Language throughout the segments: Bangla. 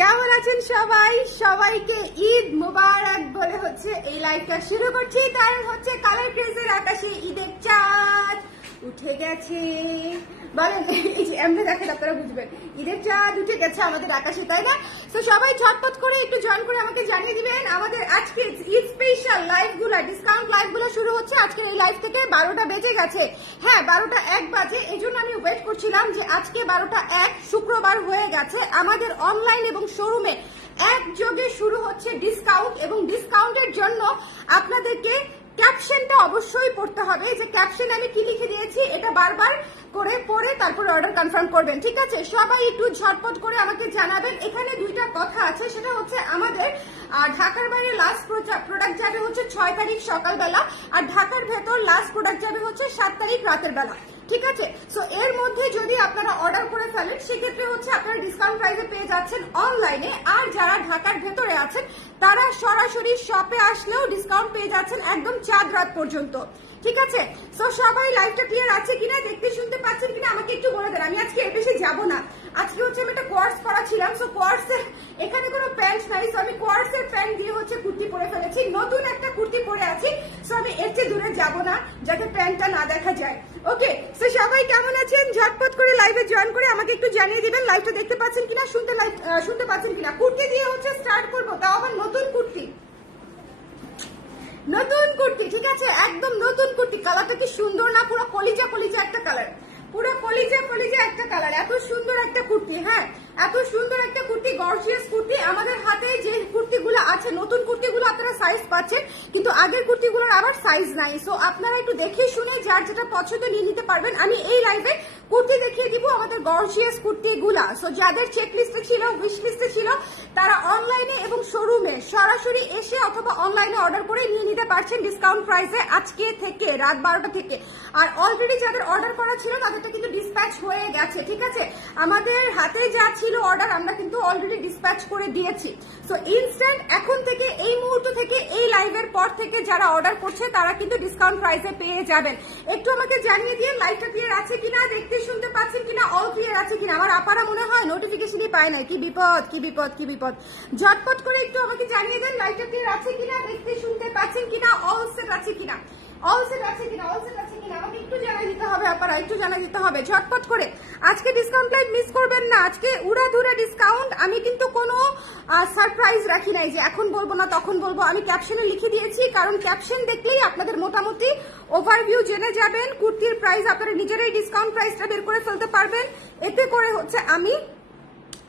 কেমন আছেন সবাই? সবাইকে ঈদ মুবারক বলে হচ্ছে এই লাইভটা শুরু করছি। কারণ হচ্ছে কালার ক্রেজের আকাশে ঈদের চাঁদ উঠে গেছে। বলেন এমনি দেখেন আপনারা বুঝবেন, ঈদের চাঁদ উঠে গেছে আমাদের আকাশে, তাই না? তো সবাই ঝটপট করে একটু জয়েন করে আমাকে জানিয়ে দিবেন। আমাদের আজকে ঈদ স্পেশাল লাইভ গুলা, ডিসকাউন্ট লাইভ গুলো শুরু হচ্ছে আজকে এই লাইভ থেকে। 12টা বেজে গেছে, হ্যাঁ 12টা 1 বাজে। এই জন্য আমি ওয়েট করছিলাম যে আজকে 12টা 1 শুক্রবার হয়ে গেছে। আমাদের অনলাইন এবং শোরুমে একযোগে শুরু হচ্ছে ডিসকাউন্ট, এবং ডিসকাউন্টের জন্য আপনাদেরকে ক্যাপশনটা অবশ্যই পড়তে হবে। যে ক্যাপশন আমি কি লিখে দিয়েছি এটা বারবার করে পড়ে তারপর অর্ডার কনফার্ম করবেন, ঠিক আছে? সবাই একটু ঝটপট করে আমাকে জানাবেন। এখানে দুইটা কথা আছে, সেটা হচ্ছে আমাদের ঢাকার বাইরে লাস্ট প্রোডাক্ট যাবে হচ্ছে 6 তারিখ সকালবেলা, আর ঢাকার ভেতর লাস্ট প্রোডাক্ট যাবে হচ্ছে 7 তারিখ রাতের বেলা, ঠিক আছে? সো এর মধ্যে যদি আপনারা অর্ডার করে ফেলেন সেক্ষেত্রে হচ্ছে আপনারা ডিসকাউন্ট প্রাইসে পেয়ে যাচ্ছেন অনলাইনে। আর যারা ঢাকার ভেতরে আছেন তারা সরাসরি শপে আসলেও ডিসকাউন্ট পেয়ে যাচ্ছেন একদম চাঁদ রাত পর্যন্ত, ঠিক আছে? সো সবাই লাইভটা ক্লিয়ার আছে কিনা, দেখতে শুনতে পাচ্ছেন কিনা আমাকে একটু বলে দেন। আমি আজকে এর বেশি যাবো না। আজকে হচ্ছে আমি একটা কোয়ার্স পরাছিলাম, সো কোয়ার্সের এখানে কোনো প্যান্ট নাই, সো আমি কোয়ার্সের প্যান্ট দিয়ে হচ্ছে কুর্তি পরে ফেলেছি। নতুন একটা কুর্তি পরে আছি, সো আমি এর চেয়ে দূরে যাবো না যাতে প্যান্টটা না দেখা যায়। ওকে, সো সবাই কেমন আছেন? ঝটপট করে লাইভে জয়েন করে আমাকে একটু জানিয়ে দিবেন লাইভটা দেখতে পাচ্ছেন কিনা, শুনতে পাচ্ছেন কিনা। কুর্তি দিয়ে হচ্ছে স্টার্ট করবো, তাও আবার নতুন কুর্তি, নতুন কুর্তি, ঠিক আছে? একদম নতুন কুর্তি। কালারটা কি সুন্দর না? পুরো কলিজা কলিজা একটা কালার, পুরো কলিজা কলিজা একটা কালার। এত সুন্দর একটা কুর্তি, হ্যাঁ এত সুন্দর একটা কুর্তি, গর্জিয়াস কুর্তি। আমাদের হাতে যে কুর্তিগুলো আছে, নতুন কুর্তিগুলো আপনারা সাইজ পাচ্ছেন, কিন্তু আগের কুর্তিগুলোর আবার সাইজ নাই। সো আপনারা একটু দেখে শুনে যার যেটা পছন্দ নিয়ে নিতে পারবেন। আমি এই লাইভে কুর্তি দেখিয়ে দিব আমাদের গর্জিয়াস কুর্তিগুলা। সো যাদের চেক লিস্টে ছিল, উইশ লিস্টে ছিল, তারা অনলাইনে এবং শোরুমে সরাসরি এসে অথবা অনলাইনে অর্ডার করে নিয়ে নিতে পারছেন ডিসকাউন্ট প্রাইসে আজকে থেকে রাত 12টা থেকে। আর অলরেডি যাদের অর্ডার করা ছিল তাদেরটা কিন্তু ডিসপ্যাচ হয়ে গেছে, ঠিক আছে? আমাদের হাতে যা ছিল অর্ডার আমরা কিন্তু অলরেডি ডিসপ্যাচ করে দিয়েছি। সো ইনস্ট্যান্ট এখন থেকে এই মুহূর্ত থেকে এই লাইভের পর থেকে যারা অর্ডার করছে তারা কিন্তু ডিসকাউন্ট প্রাইসে পেয়ে যাবেন। একটু আমাকে জানিয়ে দিয়ে লাইভটা ক্লিয়ার আছে কিনা, দেখতে শুনতে পাচ্ছেন কিনা, অল ক্লিয়ার আছে কিনা। আমার আপারা মনে হয় নোটিফিকেশনই পায় না। কি বিপদ, কি বিপদ, কি বিপদ। ঝটপট করে একটু আমাকে জানিয়ে দেন লাইভটা ক্লিয়ার আছে কিনা, দেখতে শুনতে পাচ্ছেন কিনা, অল সেট আছে কিনা, অল সেট আছে কিনা, অল সেট আছে কিনা আমাকে একটু জানাই দিতে হবে। আপনারা একটু জানাই দিতে হবে ঝটপট করে। আজকে ডিসকাউন্ট লাইভ মিস করবেন না, আজকে উড়াধুরা ডিসকাউন্ট। আমি কিন্তু কোনো সারপ্রাইজ রাখি নাই যে এখন বলবো না তখন বলবো। আমি ক্যাপশনে লিখে দিয়েছি, কারণ ক্যাপশন দেখলেই আপনাদের মোটামুটি ওভারভিউ জেনে যাবেন। কুর্তির প্রাইস আপনারা নিজেরাই ডিসকাউন্ট প্রাইসটা বের করে ফেলতে পারবেন। এতে করে হচ্ছে আমি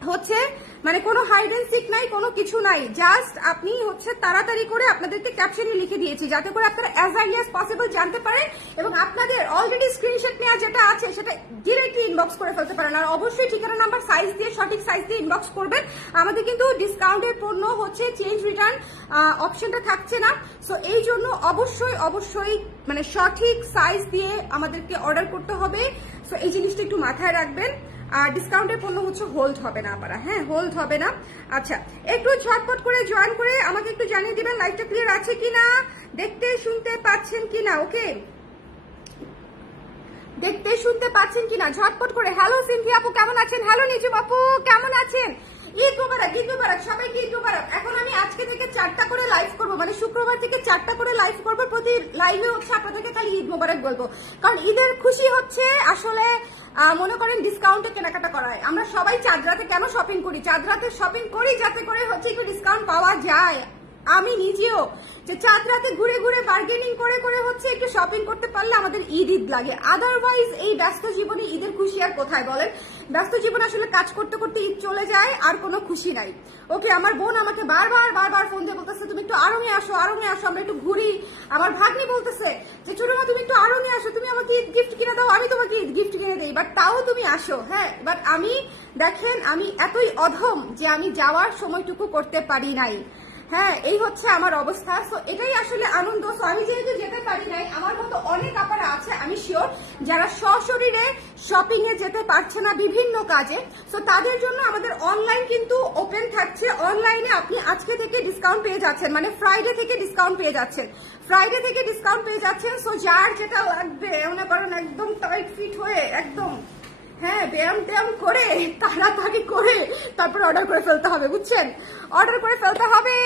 হচ্ছে মানে কোনো হাইড এন্ড সিক নাই, কোনো কিছু নাই। জাস্ট আপনি হচ্ছে তাড়াতাড়ি করে আপনাদেরকে ক্যাপশনে লিখে দিয়েছি যাতে করে আপনারা অ্যাজ আর্লি অ্যাজ পসিবল জানতে পারেন, এবং আপনাদের অলরেডি স্ক্রিনশট নেওয়া যেটা আছে সেটা ডিরেক্টলি ইনবক্স করে ফেলতে পারেন। আর অবশ্যই ঠিকানা নাম্বার সাইজ দিয়ে, সঠিক সাইজ দিয়ে ইনবক্স করবেন। আমাদের কিন্তু ডিসকাউন্টের পণ্য হচ্ছে চেঞ্জ রিটার্ন অপশনটা থাকছে না। সো এই জন্য অবশ্যই অবশ্যই মানে সঠিক সাইজ দিয়ে আমাদেরকে অর্ডার করতে হবে। সো এই জিনিসটা একটু মাথায় রাখবেন। আর ডিসকাউন্টের পণ্য হচ্ছে হোল্ড হবে না আপনারা, হ্যাঁ হোল্ড হবে না। আচ্ছা, একটু ঝটপট করে জয়েন করে আমাকে একটু জানিয়ে দিবেন লাইভটা ক্লিয়ার আছে কিনা, দেখতে শুনতে পাচ্ছেন কিনা। ওকে, দেখতে শুনতে পাচ্ছেন কিনা ঝটপট করে। হ্যালো সিনথিয়া আপু কেমন আছেন? হ্যালো নিজু আপু কেমন আছেন? ঈদ মুবারক, ঈদ মুবারক সবাইকে, ঈদ মুবারক। এখন আমি আজকে থেকে 4টা করে লাইভ করবো, মানে শুক্রবার থেকে 4টা করে লাইভ করবো। প্রতি লাইভে হচ্ছে আপনাদেরকে খালি ঈদ মুবারক বলবো, কারণ ঈদের খুশি হচ্ছে আসলে মনে করেন ডিসকাউন্টে কেনাকাটা করায়। আমরা সবাই চাঁদ রাতে কেন শপিং করি? চাঁদ রাতে শপিং করি যাতে করে হচ্ছে একটু ডিসকাউন্ট পাওয়া যায়। আমি নিজেও যে চাঁদ রাতে ঘুরে ঘুরে বার্গেনিং করে করে হচ্ছে একটু শপিং করতে পারলে আমাদের ঈদ ঈদ লাগে। আদারওয়াইজ এই ব্যস্ত জীবনে ঈদের খুশি আর কোথায় বলেন? ব্যস্ত জীবনে আসলে কাজ করতে করতে ঈদ চলে যায়, আর কোনো খুশি নাই। ওকে, আমার বোন আমাকে বারবার বারবার ফোন দিয়ে বলতেছে তুমি একটু আড়ঙে আসো, আড়ঙে আসো, আমরা একটু ঘুরি। আমার ভাগ্নি বলতেছে যে ছোট মা তুমি একটু আড়ঙে আসো, তুমি আমাকে ঈদ গিফট কিনে দাও, আমি তোমাকে ঈদ গিফট কিনে দিই, বাট তাও তুমি আসো। হ্যাঁ, বাট আমি দেখেন আমি এতই অধম যে আমি যাওয়ার সময়টুকু করতে পারি নাই। হ্যাঁ, এই হচ্ছে আমার অবস্থা। সো এটাই আসলে আনন্দ। সো আমি যেহেতু যেতে পারি নাই, আমার মতো অনেক আপারা আছে আমি শিওর যারা সশরীরে শপিং এ যেতে পারছে না বিভিন্ন কাজে। সো তাদের জন্য আমাদের অনলাইন কিন্তু ওপেন থাকছে। অনলাইনে আপনি আজকে থেকে ডিসকাউন্ট পেয়ে যাচ্ছেন, মানে ফ্রাইডে থেকে ডিসকাউন্ট পেয়ে যাচ্ছেন, ফ্রাইডে থেকে ডিসকাউন্ট পেয়ে যাচ্ছেন। সো যার যেটা লাগবে মনে করেন একদম টাইট ফিট হয়ে একদম হ্যাঁ ব্যায়াম ট্যায়াম করে তাড়াতাড়ি করে তারপর অর্ডার করে ফেলতে হবে, বুঝছেন? অর্ডার করে ফেলতে হবে।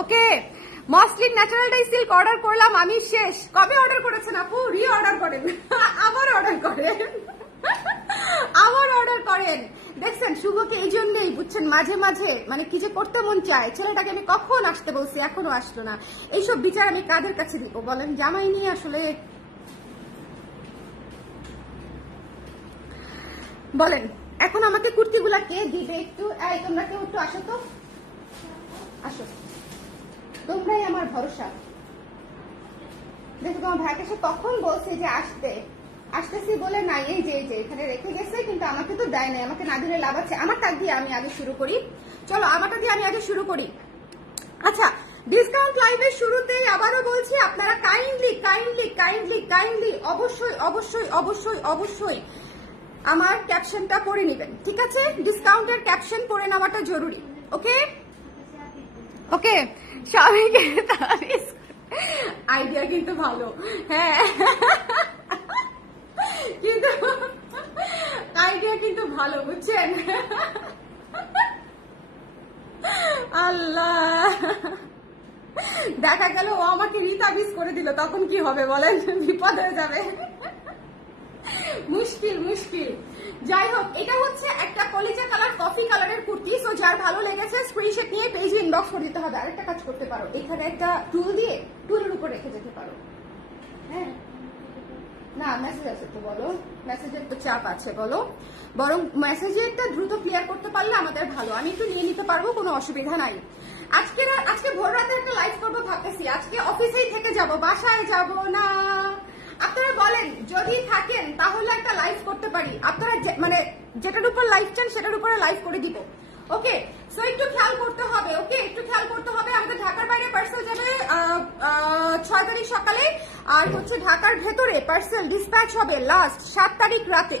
Okay, muslin natural dye silk order করলাম আমি, শেষ। কবে অর্ডার করেছেন আপু? রি অর্ডার করেন, আবার অর্ডার করেন, আবার অর্ডার করেন। দেখছেন শুভকে এই জন্যই, বুঝছেন, মাঝে মাঝে মানে কি যে করতে মন চায়। ছেলেটাকে আমি কখন আসতে বলছি, এখনো আসলো না। এইসব বিচার আমি কাদের কাছে দিব বলেন? জামাই নিয়ে আসলে বলেন এখন আমাকে কুর্তিগুলা কে দিবে? একটু তোমরা কেউ একটু আসো তো, আসো, তোমরাই আমার ভরসা। দেখো তোমার ভাইকে সে কখন বলছে যে আসতেছি বলে নাই, এই যে এখানে রেখে গেছে, কিন্তু আমাকে তো দেয় নাই। আমাকে না দিলে লাভ আছে? আমারটা দিয়ে আমি আগে শুরু করি, চলো আমারটা দিয়ে আমি আগে শুরু করি। আচ্ছা, ডিসকাউন্ট লাইভের শুরুতেই আবারও বলছি, আপনারা কাইন্ডলি কাইন্ডলি কাইন্ডলি কাইন্ডলি অবশ্যই অবশ্যই অবশ্যই অবশ্যই আমার ক্যাপশনটা পড়ে নেবেন, ঠিক আছে? ডিসকাউন্টের ক্যাপশন পড়ে নেওয়াটা জরুরি। ওকে ওকে, সবাইকে আইডিয়া কিন্তু ভালো, হ্যাঁ কিন্তু আইডিয়া কিন্তু ভালো, বুঝছেন? আল্লাহ, দেখা গেল ও আমাকে রিতাবিজ করে দিল, তখন কি হবে বলেন? বিপদ হয়ে যাবে, মুশকিল মুশকিল। যাই হোক, এটা হচ্ছে একটা কলিজা কালার কফি কালারের কুর্তি। সো যার ভালো লেগেছে স্ক্রিনশট নিয়ে পেজে ইনবক্স করে দিতে হবে। আরেকটা কাজ করতে পারো, এখানে একটা টুল দিয়ে টুলের উপর রেখে যেতে পারো। হ্যাঁ না, মেসেজ আছে তো, বলো মেসেজের তো চাপ আছে, বলো। বরং মেসেজেরটা দ্রুত ক্লিয়ার করতে পারলে আমাদের ভালো, আমি একটু নিয়ে নিতে পারবো, কোনো অসুবিধা নাই। আজকে ভোর রাতে একটা লাইভ করবো ভাবতেছি। আজকে অফিসেই থেকে যাব, বাসায় যাব না। আপনারা বলেন, যদি থাকেন তাহলে একটা লাইভ করতে পারি। আপনারা মানে যেটার উপর লাইভ চান সেটার উপরে লাইভ করে দিব। ওকে, সো একটু খেয়াল করতে হবে। ওকে, একটু খেয়াল করতে হবে। আমাদের ঢাকার বাইরে পার্সেল যাবে 6 তারিখ সকালে, আর হচ্ছে ঢাকার ভেতরে পার্সেল ডিসপ্যাচ হবে লাস্ট 7 তারিখ রাতে,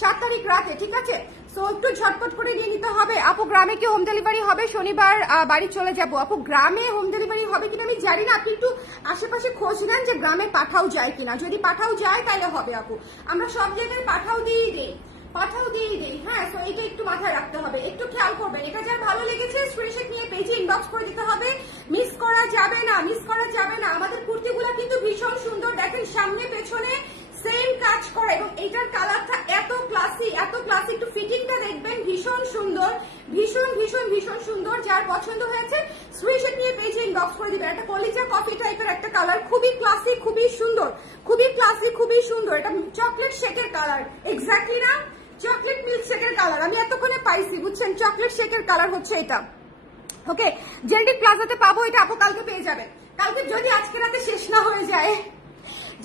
7 তারিখ রাতে, ঠিক আছে? সো একটু ঝটপট করে দিয়ে নিতে হবে। আপু গ্রামে কি হোম ডেলিভারি হবে? শনিবার বাড়ি চলে যাব। আপু গ্রামে হোম ডেলিভারি হবে কিনা আমি জানি না, আপনি একটু আশেপাশে খোঁজ নেন যে গ্রামে পাঠাও যায় কিনা। যদি পাঠাও যায় তাহলে হবে আপু, আমরা সব জায়গায় পাঠাও দিয়েই দিই, পাঠাও দিয়েই দিই। হ্যাঁ, সো এটা একটু মাথায় রাখতে হবে, একটু খেয়াল করবেন। এটা যার ভালো লেগেছে স্ক্রিনশট নিয়ে পেজে ইনবক্স করে দিতে হবে, মিস করা যাবে না, মিস করা যাবে না। আমাদের কুর্তিগুলো কিন্তু ভীষণ সুন্দর, দেখেন সামনে পেছনে সেম কাজ করা, এবং এইটার কালারটা এত ক্লাসি, এত ক্লাসি। একটু ফিটিংটা দেখবেন, ভীষণ সুন্দর, ভীষণ ভীষণ ভীষণ সুন্দর। যার পছন্দ হয়েছে স্ক্রিনশট নিয়ে পেজে ইনবক্স করে দিবেন। একটা কলিজা কফি টাইপের একটা কালার, খুবই ক্লাসি, খুবই সুন্দর, খুবই ক্লাসি, খুবই সুন্দর। এটা চকলেট শেকের কালার, এক্স্যাক্টলি না, চকলেট মিল্ক শেকের কালার আমি এতক্ষণে পাইছি, বুঝছেন? চকলেট শেকের কালার হচ্ছে এটা। ওকে, জেনেটিক প্লাজাতে পাবো এটা, আপু কালকে পেয়ে যাবেন। কালকে যদি আজকে রাতে শেষ না হয়ে যায়,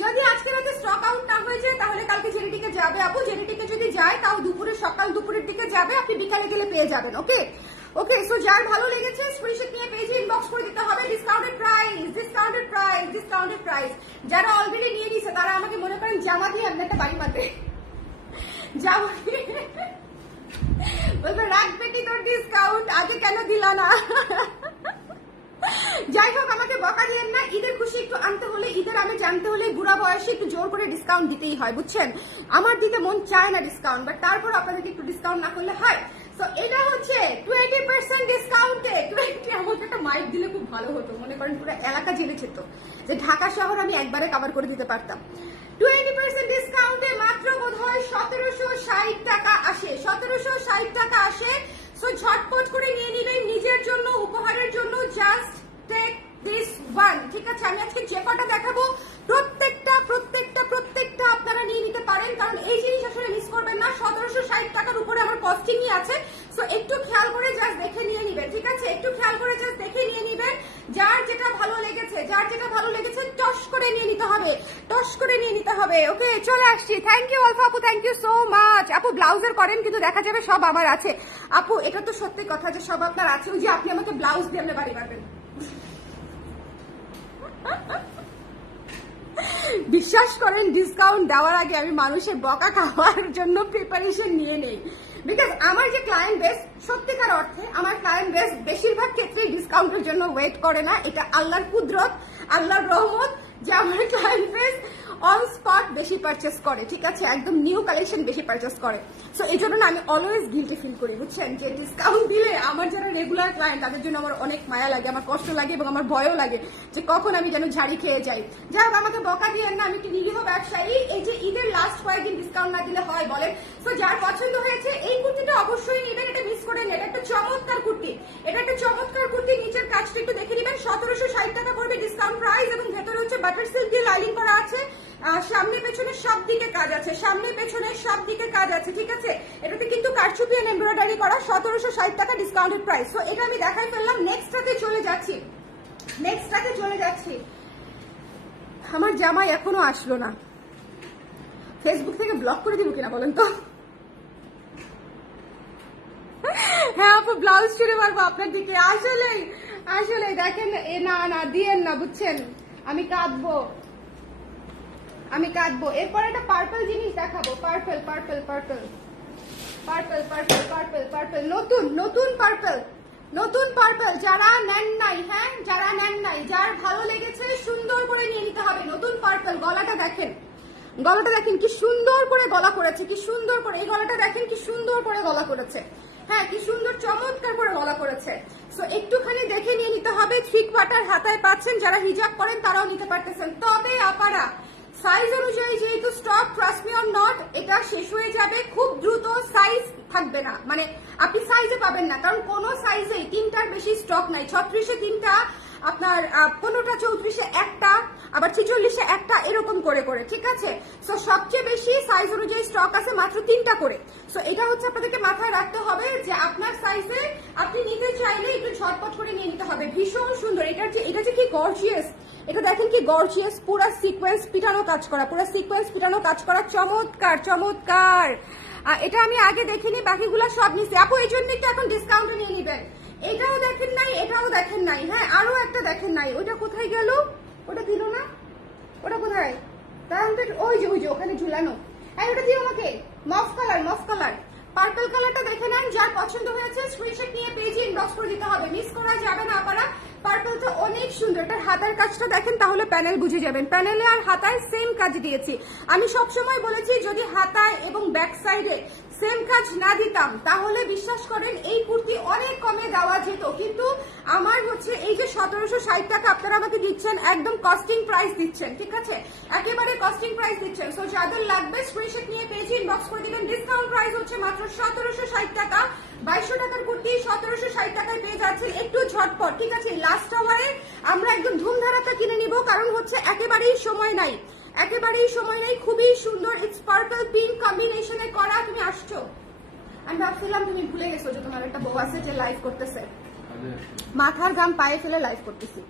যদি আজকে রাতে স্টক আউট না হয়ে যায়, তাহলে কালকে জেনেটিকে যাবে আপু। জেনেটিকে যদি যায় তাও দুপুরে, সকাল দুপুরের দিকে যাবে, আপনি বিকালে গেলে পেয়ে যাবেন। ওকে ওকে, সো যার ভালো লেগেছে স্ক্রিনশট নিয়ে পেজে ইনবক্স করে দিতে হবে। Discounted price, discounted price, discounted price. যারা অলরেডি নিয়ে নিছে তারা আমাকে মনে করেন জামা দিয়ে এমন একটা বাড়ি মারবে, জামা বলবে রাখবে কি তোর ডিসকাউন্ট, আগে কেন দিলা না? যাই হোক, আমাকে বকা দিয়েন না। ঈদের খুশি একটু আনতে হলে, ঈদের আমি জানতে হলে বুড়া বয়সে একটু জোর করে ডিসকাউন্ট দিতেই হয়, বুঝছেন? আমার দিতে মন চায় না ডিসকাউন্ট, বাট তারপর আপনাদেরকে একটু ডিসকাউন্ট না করলে হয়। সো এটা হচ্ছে 20% ডিসকাউন্টে 20। আমাকে একটা মাইক দিলে খুব ভালো হতো, মনে করেন পুরো এলাকা জেনেছে তো, যে ঢাকা শহর আমি একবারে কভার করে দিতে পারতাম। 20% ডিসকাউন্টে মাত্র বোধহয় 1760 টাকা আসে, 1760 টাকা আসে। সো ঝটপট করে নিয়ে নিলেন নিজের জন্য, উপহারের জন্য। জাস্ট টেক দিস ওয়ান, ঠিক আছে? আমি আজকে যে কটা দেখাবো প্রত্যেকটা প্রত্যেকটা প্রত্যেকটা আপনারা নিয়ে নিতে পারেন, কারণ এই জিনিস আসলে মিস করবেন না। 1760 টাকার উপরে আমার কস্টিংই আছে। সো একটু খেয়াল করে জাস্ট দেখে নিয়ে নিবেন, ঠিক আছে? একটু খেয়াল করে জাস্ট দেখে নিয়ে নিবেন। যার যেটা ভালো লেগেছে, যার যেটা ভালো লেগেছে টস করে নিয়ে নিতে হবে, টস করে নিয়ে নিতে হবে। ওকে, চলে আসছি। থ্যাংক ইউ আলফা আপু, থ্যাংক ইউ সো মাচ। আপু ব্লাউজের করেন কিন্তু দেখা যাবে সব আমার আছে। আপু এটা তো সত্যি কথা যে সব আপনার আছে, ওই যে আপনি আমাকে ব্লাউজ দিয়ে আপনি বাড়ি পাবেন। বিশ্বাস করেন, ডিসকাউন্ট দেওয়ার আগে আমি মানুষের বকা খাওয়ার জন্য প্রিপারেশন নিয়ে নেই। বিকজ আমার যে ক্লায়েন্ট বেস, সত্যিকার অর্থে আমার ক্লায়েন্ট বেস বেশিরভাগ ক্ষেত্রে ডিসকাউন্টের জন্য ওয়েট করে না। এটা আল্লাহর কুদরত, আল্লাহর রহমত। যে আমার ক্লায়েন্ট বেস অন স্পট বেশি পারচেস করে, ঠিক আছে, একদম নিউ কালেকশন বেশি পারচেস করে। সো এই জন্য আমি অলওয়েজ গিল্টি ফিল করি, বুঝছেন, যে ডিসকাউন্ট দিলে আমার যারা রেগুলার ক্লায়েন্ট তাদের জন্য আমার অনেক মায়া লাগে, আমার কষ্ট লাগে এবং আমার ভয়ও লাগে যে কখন আমি যেন ঝাড়ি খেয়ে যাই। যাই হোক, আমাকে বকা দিয়ে না, আমি একটু নিরীহ ব্যবসায়ী, এই যে ঈদের লাস্ট কয়েকদিন ডিসকাউন্ট না দিলে হয় বলেন? তো যার পছন্দ হয়েছে এই কুর্তিটা অবশ্যই নেবেন, এটা মিস করে নেন। একটা চমৎকার কুর্তি, এটা একটা চমৎকার কুর্তি। নিচের কাজটা একটু দেখে নেবেন, 1760 টাকা পড়বে ডিসকাউন্ট প্রাইস, এবং ভেতরে হচ্ছে বাটার সিল্ক দিয়ে লাইনিং করা আছে। সামনে পেছনে সব দিকে কাজ আছে, সামনে পেছনে সব দিকে কাজ আছে, ঠিক আছে। এটাতে কিন্তু কারচুপি এন্ড এমব্রয়ডারি করা, 1760 টাকা ডিসকাউন্টেড প্রাইস। তো এটা আমি দেখাই ফেললাম। নেক্সটটাতে চলে যাচ্ছি। আমার জামাই এখনো আসলো না, ফেসবুক থেকে ব্লক করে দিব কিনা বলেন তো? হ্যাঁ আপু, ব্লাউজ ছুড়ে মারবো আপনার দিকে। আসলে দেখেন, না দিয়েন না, বুঝছেন, আমি কাঁদবো। এরপর একটা পার্পল জিনিস দেখাবো, পার্পল, নতুন পার্পল। যারা নেন নাই, হ্যাঁ যারা নেন নাই, যার ভালো লেগেছে সুন্দর করে নিয়ে নিতে হবে। নতুন পার্পল। গলাটা দেখেন কি সুন্দর করে গলা করেছে, কি সুন্দর করে এই গলাটা দেখেন, কি সুন্দর করে গলা করেছে, হ্যাঁ কি সুন্দর চমৎকার করে গলা করেছে। সো একটুখানি দেখে নিয়ে নিতে হবে। 3 কোয়ার্টার হাতায় পাচ্ছেন, যারা হিজাব করেন তারাও নিতে পারতেছেন। তবে আপারা সাইজ অনুযায়ী যেহেতু stock, trust me or not, এটা শেষ হয়ে যাবে খুব দ্রুত, সাইজ থাকবে না, মানে আপনি সাইজে পাবেন না, কারণ কোন সাইজে 3টার বেশি স্টক নাই। 36-এ 3টা, আপনার 15টা, 34-এ 1টা, আবার 46-এ 1টা, এরকম করে, ঠিক আছে। সো সবচেয়ে বেশি সাইজ অনুযায়ী স্টক আছে মাত্র 3টা করে। সো এটা হচ্ছে আপনাদেরকে মাথায় রাখতে হবে যে আপনার সাইজে আপনি নিতে চাইলে একটু ঝটপট করে নিয়ে নিতে হবে। ভীষণ সুন্দর। এটা যে কি গর্জিয়াস, এটা দেখেন কি গর্জিয়াস, পুরো সিকোয়েন্স পিটানো কাজ করা, চমৎকার। এটা আমি আগে দেখিনি, বাকিগুলো সব নিছি আপু, এই জন্য একটু এখন ডিসকাউন্টে নিয়ে নিবেন। এটাও দেখেন নাই, হ্যাঁ আরো একটা দেখেন নাই, ওইটা কোথায় গেল? ওটা দিল না, ওটা কোথায়? তাহলে ওই যে ওখানে ঝুলানো। ওটা দিও আমাকে। মফ কালার, পার্পল কালারটা দেখে নেন। যার পছন্দ হয়েছে স্ক্রিনশট নিয়ে পেজে ইনবক্স করে দিতে হবে, মিস করা যাবে না আপনারা। পার্পলটা অনেক সুন্দর। এটার হাতার কাজটা দেখেন, তাহলে প্যানেল বুঝে যাবেন। প্যানেলে আর হাতায় সেম কাজ দিয়েছি। আমি সবসময় বলেছি যদি হাতায় এবং ব্যাক সাইডে সেম কাজ না দিতাম তাহলে বিশ্বাস করেন এই কুর্তি অনেক কমে দেওয়া যেত, কিন্তু আমার হচ্ছে এই যে 1760 টাকা আপনারা আমাকে দিচ্ছেন, একদম কস্টিং প্রাইস দিচ্ছেন, ঠিক আছে, একেবারে কস্টিং প্রাইস দিচ্ছেন। সো যাদের লাগবে স্ক্রিনশট নিয়ে পেজে ইনবক্স করে দিবেন। ডিসকাউন্ট প্রাইস হচ্ছে মাত্র 1760 টাকা। 2200 টাকার কুর্তি 1760 টাকায় পেয়ে যাচ্ছেন। একটু ঝটপট, ঠিক আছে, লাস্ট আওয়ারে আমরা একদম ধুমধারাটা কিনে নিব, কারণ হচ্ছে একেবারেই সময় নাই। খুবই সুন্দর। ইটস পার্পল পিঙ্ক কম্বিনেশনে করা। তুমি আসছো, আমি ভাবছিলাম তুমি ভুলে গেছো যে তোমার একটা বউ আছে যে লাইভ করতেছে। মাথার ঘাম পায়ে ফেলে লাইভ করতেছি।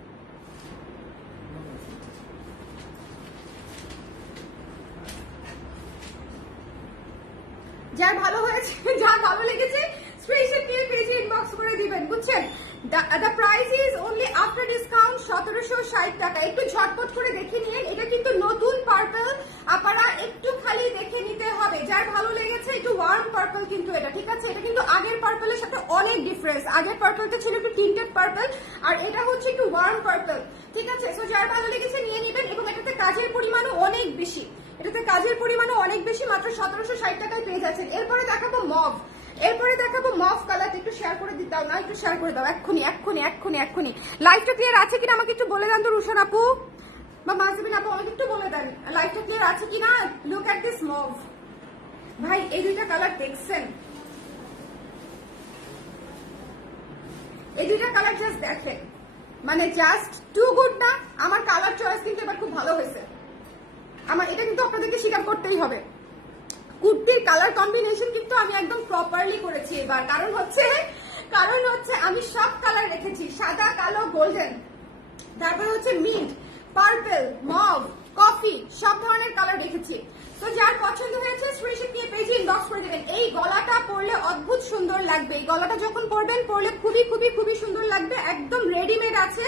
যার ভালো হয়েছে, যার ভালো লেগেছে স্ক্রিনশট নিয়ে পেজে ইনবক্স করে দিবেন, বুঝছেন। The price is only after discount 1760 টাকা। একটু ঝটপট করে দেখে নিন, এটা কিন্তু নতুন পার্পল, আপনারা একটু খালি দেখে নিতে হবে। যার ভালো লেগেছে একটু ওয়ার্ম পার্পল কিন্তু এটা, ঠিক আছে, এটা কিন্তু আগের পার্পলের সাথে অনেক ডিফারেন্স। আগের পার্পলটা ছিল একটু টিন্টেড পার্পল, আর এটা হচ্ছে একটু ওয়ার্ম পার্পল, ঠিক আছে। সো যার ভালো লেগেছে নিয়ে নেবেন, এবং এটাতে কাজের পরিমাণও অনেক বেশি, মাত্র 1760 টাকায় পেয়ে যাচ্ছেন। এরপরে দেখাবো মভ কালার। একটু শেয়ার করে দাও না, একটু শেয়ার করে দাও এক্ষুনি। লাইভটা ক্লিয়ার আছে কিনা আমাকে একটু বলে দেন তো, রুশান আপু বা মাহজুবিন আপু, আমাকে একটু বলে দেন লাইভটা ক্লিয়ার আছে কিনা। Look at this mauve. ভাই এই দুইটা কালার দেখছেন, এই দুইটা কালার জাস্ট দেখেন, মানে জাস্ট টু গুড না? আমার কালার চয়েস কিন্তু এবার খুব ভালো হয়েছে। আমার এটা কিন্তু আপনাদেরকে স্বীকার করতেই হবে, কুর্তির কালার কম্বিনেশন কিন্তু আমি একদম প্রপারলি করেছি এবার। কারণ হচ্ছে আমি সব কালার রেখেছি, সাদা, কালো, গোল্ডেন, তারপরে হচ্ছে মিন্ট, পার্পল, মভ, কফি, সব ধরনের কালার রেখেছি। তো যার পছন্দ হয়েছে স্ক্রিনশট নিয়ে পেজে ইনবক্স করে দেবেন। এই গলাটা পরলে অদ্ভুত সুন্দর লাগবে, এই গলাটা যখন পরবেন পরলে খুবই সুন্দর লাগবে। একদম রেডিমেড আছে,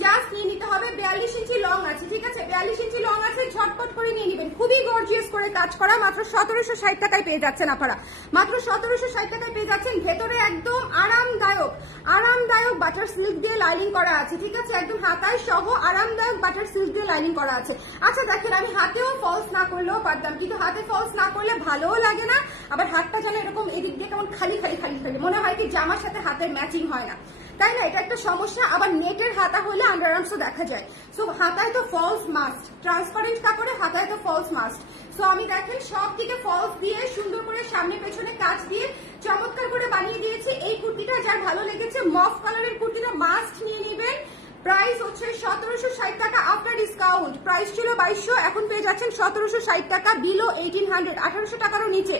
জাস্ট নিয়ে নিতে হবে। 42 ইঞ্চি লং আছে, ঠিক আছে, 42 ইঞ্চি লং আছে, ঝটপট করে নিয়ে নেবেন। খুবই গর্জিয়াস করে কাজ করা, মাত্র 1760 টাকায় পেয়ে যাচ্ছেন আপনারা, মাত্র 1760 টাকায় পেয়ে যাচ্ছেন। ভেতরে একদম আরামদায়ক আরামদায়ক বাটার সিল্ক দিয়ে লাইনিং করা আছে, ঠিক আছে, একদম হাতায় সহ আরামদায়ক বাটার সিল্ক দিয়ে লাইনিং করা আছে। আচ্ছা দেখেন, আমি হাতেও ফলস না করলেও পারতাম, কিন্তু হাতে ফলস না করলে ভালোও লাগে না, আবার হাতটা যেন এরকম এদিক দিয়ে কেমন খালি খালি খালি খালি মনে হয় কি জামার সাথে হাতের ম্যাচিং হয় না, তাই না? এটা একটা সমস্যা। আবার নেটের হাতা হলে আন্ডারআর্মসও দেখা যায়। সো হাতায় তো ফলস মাস্ট, ট্রান্সপারেন্ট কাপড়ে হাতায় তো ফলস মাস্ট। সো আমি দেখেন সব দিকে ফলস দিয়ে সুন্দর করে সামনে পেছনে কাজ দিয়ে চমৎকার করে বানিয়ে দিয়েছি। এই কুর্তিটা যার ভালো লেগেছে, মফ কালারের কুর্তিটা মাস্ট নিয়ে নেবেন। প্রাইস হচ্ছে 1760 টাকা আফটার ডিসকাউন্ট। প্রাইস ছিল 2200, এখন পেয়ে যাচ্ছেন 1760 টাকা, বিলো 1800, 1800 টাকারও নিচে,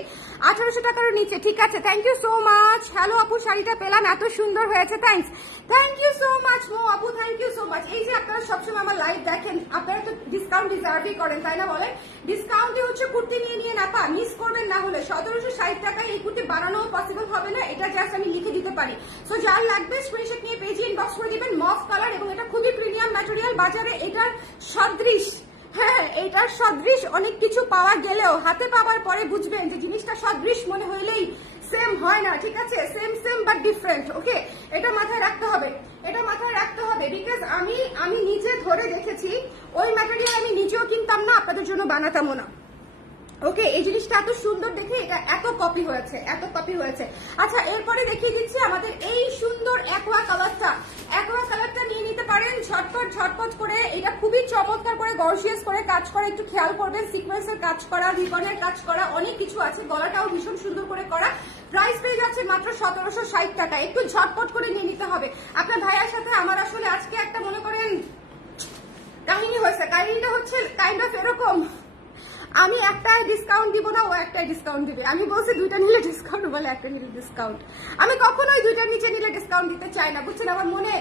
1800 টাকারও নিচে, ঠিক আছে। Thank you so much. Hello আপু, শাড়িটা পেলাম, এত সুন্দর হয়েছে, thanks, thank you so much মো আপু, থ্যাংক ইউ সো মাচ। এই যে আপনারা সবসময় আমার লাইভ দেখেন, আপনারা তো ডিসকাউন্ট ডিজার্ভই করেন, তাই না বলেন? ডিসকাউন্টে হচ্ছে কুর্তি নিয়ে না পা মিস করবেন না হলে 1760 টাকায় এই কুর্তি বানানো পসিবল হবে না, এটা জাস্ট আমি লিখে দিতে পারি। সো যার লাগবে স্ক্রিনশট নিয়ে পেজে ইনবক্স করে দিবেন। মফ কালার এবং এটা খুবই প্রিমিয়াম ম্যাটেরিয়াল, বাজারে এটার সদৃশ, হ্যাঁ এটার সদৃশ অনেক কিছু পাওয়া গেলেও হাতে পাওয়ার পরে বুঝবেন যে জিনিসটা সদৃশ মনে হইলেই সেম হয় না, ঠিক আছে, সেম সেম বাট ডিফারেন্ট। ওকে, এটা মাথায় রাখতে হবে, এটা মাথায় রাখতে হবে, বিকজ আমি নিজে ধরে দেখেছি ওই ম্যাটেরিয়াল আমি নিজেও কিনতাম না, আপনাদের জন্য বানাতামও না। ওকে, এই জিনিসটা এত সুন্দর দেখে এটা এত কপি হয়েছে, এত কপি হয়েছে। আচ্ছা এরপরে দেখিয়ে দিচ্ছি আমাদের এই সুন্দর অ্যাকোয়া কালারটা, অ্যাকোয়া কালারটা নিয়ে নিতে পারেন ঝটপট ঝটপট করে। এটা খুবই চমৎকার করে গর্জিয়াস করে কাজ করে, একটু খেয়াল করবেন, সিকোয়েন্সের কাজ করা, রিবনের কাজ করা, অনেক কিছু আছে, গলাটাও ভীষণ সুন্দর করে করা। প্রাইস পেয়ে যাচ্ছে মাত্র 1760 টাকা। একটু ঝটপট করে নিয়ে নিতে হবে। আপনার ভাইয়ার সাথে আমার আসলে আজকে একটা মনে করেন কাহিনী হয়েছে, কাহিনীটা হচ্ছে কাইন্ড অফ এরকম, আমি একটাই ডিসকাউন্ট দিব না, ও একটাই ডিসকাউন্ট দিবে। আমি বলছি দুইটা নিলে ডিসকাউন্ট, বলে একটা নিলে ডিসকাউন্ট। আমি কখনোই দুইটার নিচে নিলে ডিসকাউন্ট দিতে চাই না, বুঝছেন? আমার মনে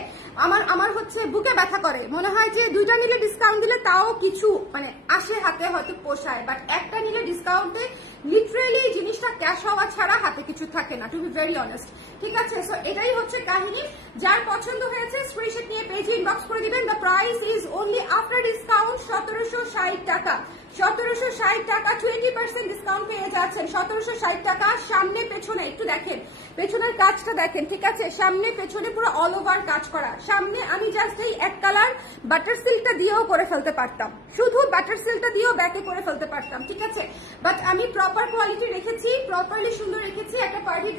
আমার হচ্ছে বুকে ব্যথা করে, মনে হয় যে দুইটা নিলে ডিসকাউন্ট দিলে তাও কিছু মানে আসে হাতে, হয়তো পোষায়, বাট একটা নিলে ডিসকাউন্টে লিটারেলি জিনিসটা ক্যাশ হওয়া ছাড়া হাতে কিছু থাকে না, টু বি ভেরি অনেস্ট, ঠিক আছে? সো এটাই হচ্ছে কাহিনী। যার পছন্দ হয়েছে স্ক্রিনশট নিয়ে পেজে ইনবক্স করে দিবেন। The price is only after discount 1760 টাকা, 1760 টাকা, 20% ডিসকাউন্ট পেয়ে যাচ্ছেন 1760 টাকা। সামনে পেছনে একটু দেখেন, পেছনের কাজটা দেখেন, ঠিক আছে, সামনে পেছনে পুরো অল ওভার কাজ করা। সামনে আমি জাস্ট এই এক কালার বাটার সিল্কটা দিয়েও করে ফেলতে পারতাম, শুধু বাটার সিল্কটা দিয়েও ব্যাকে করে ফেলতে পারতাম, ঠিক আছে, বাট আমি প্রপার কোয়ালিটি রেখেছি, প্রপারলি সুন্দর রেখেছি, একটা পার্টি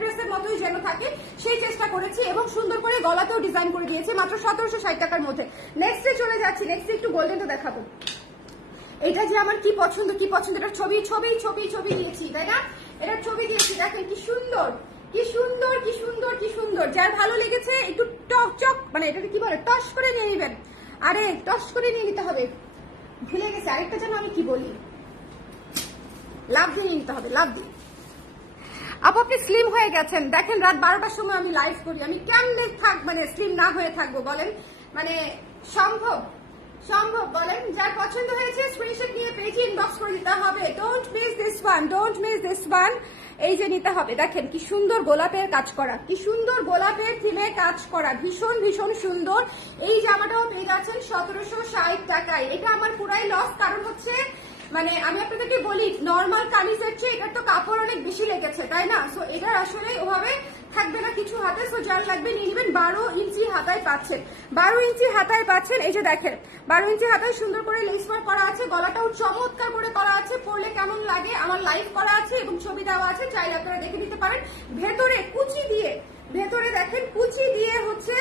ড্রেসের মতোই যেন থাকে সেই চেষ্টা করেছি, এবং সুন্দর করে গলাতেও ডিজাইন করে দিয়েছি মাত্র 1760 টাকার মধ্যে। নেক্সটে চলে যাচ্ছি, নেক্সটে একটু গোল্ডেনটা দেখাবো। এটা যে আমার কি পছন্দ, কি পছন্দ, এটা ছবি ছবি ছবি ছবি দিয়েছি, তাই না? এটা ছবি দিয়েছি, দেখেন কি সুন্দর, কি সুন্দর, কি সুন্দর, কি সুন্দর। যার ভালো লেগেছে একটু টক মানে এটাকে কি বলে, টস করে নিয়ে নেবেন। আরে টস করে নিয়ে নিতে হবে, ভুলে গেছে আরেকটা যেন আমি কি বলি, লাভ দিয়ে নিয়ে নিতে হবে, লাভ দিয়ে। আপনি স্লিম হয়ে গেছেন, দেখেন রাত 12টার সময় আমি লাইভ করি, আমি কেমনে মানে স্লিম না হয়ে থাকবো বলেন? মানে সম্ভব সম্ভব বলেন? যার পছন্দ হয়েছে স্ক্রিনশট নিয়ে পেজে ইনবক্স করে দিতে হবে। Don't miss this one, don't miss this one. এই যে নিতে হবে, দেখেন কি সুন্দর গোলাপের কাজ করা, কি সুন্দর গোলাপের থিমে কাজ করা, ভীষণ ভীষণ সুন্দর। এই জামাটাও পেয়ে যাচ্ছেন 1760 টাকায়। এটা আমার পুরাই লস, কারণ হচ্ছে মানে আমি আপনাদেরকে বলি নর্মাল কামিজের চেয়ে এটার তো কাপড় অনেক বেশি লেগেছে, তাই না? সো এটার আসলে ওভাবে থাকবে না কিছু হাতে, সো যার লাগবে নিয়ে নেবেন। 12 ইঞ্চি হাতায় পাচ্ছেন, 12 ইঞ্চি হাতায় পাচ্ছেন। এই যে দেখেন 12 ইঞ্চি হাতায় সুন্দর করে লেস ওয়ার্ক করা আছে, গলাটাও চমৎকার করে করা আছে, পরলে কেমন লাগে আমার লাইভ করা আছে এবং ছবি দেওয়া আছে, চাইলে আপনারা দেখে নিতে পারেন। ভেতরে কুচি দিয়ে, ভেতরে দেখেন কুচি দিয়ে হচ্ছে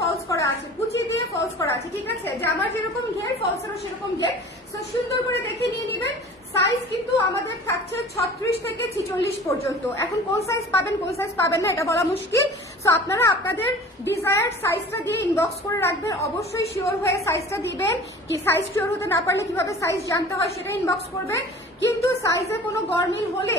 ফলস করা আছে, কুচি দিয়ে ফলস করা আছে, ঠিক আছে? জামার যেরকম ঘের ফলসেরও সেরকম ঘের। সো সুন্দর করে দেখে নিয়ে নেবেন। সাইজ কিন্তু আমাদের থাকছে 36 থেকে 46 পর্যন্ত। এখন কোন সাইজ পাবেন কোন সাইজ পাবেন না এটা বলা মুশকিল। সো আপনারা আপনাদের ডিজায়ার্ড সাইজটা দিয়ে ইনবক্স করে রাখবেন, অবশ্যই শিওর হয়ে সাইজটা দিবেন। কি সাইজ শিওর হতে না পারলে কিভাবে সাইজ জানতে হয় সেটা ইনবক্স করবেন। কিন্তু সাইজে কোনো গরমিল হলে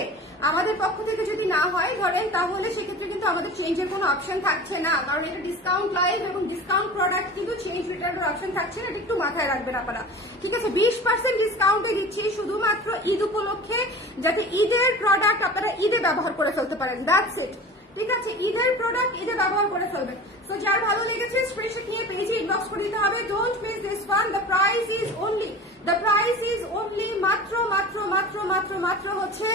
আমাদের পক্ষ থেকে যদি না হয় ধরেন, তাহলে সেক্ষেত্রে কিন্তু আমাদের চেঞ্জের কোনো অপশন থাকছে না, কারণ এটা ডিসকাউন্ট লাইভ এবং ডিসকাউন্ট প্রোডাক্ট, কিন্তু চেঞ্জ রিটার্নের অপশন থাকছে না, এটা একটু মাথায় রাখবেন আপনারা, ঠিক আছে? 20% ডিসকাউন্টে দিচ্ছি শুধুমাত্র ঈদ উপলক্ষে, যাতে ঈদের প্রোডাক্ট আপনারা ঈদে ব্যবহার করে ফেলতে পারেন, দ্যাটস ইট। ঠিক আছে, ঈদের প্রোডাক্ট ঈদে ব্যবহার করে ফেলবেন। তো যার ভালো লেগেছে স্ক্রিনশট নিয়ে পেজে ইনবক্স করে দিতে হবে। Don't miss this one. The price is only মাত্র মাত্র মাত্র মাত্র মাত্র হচ্ছে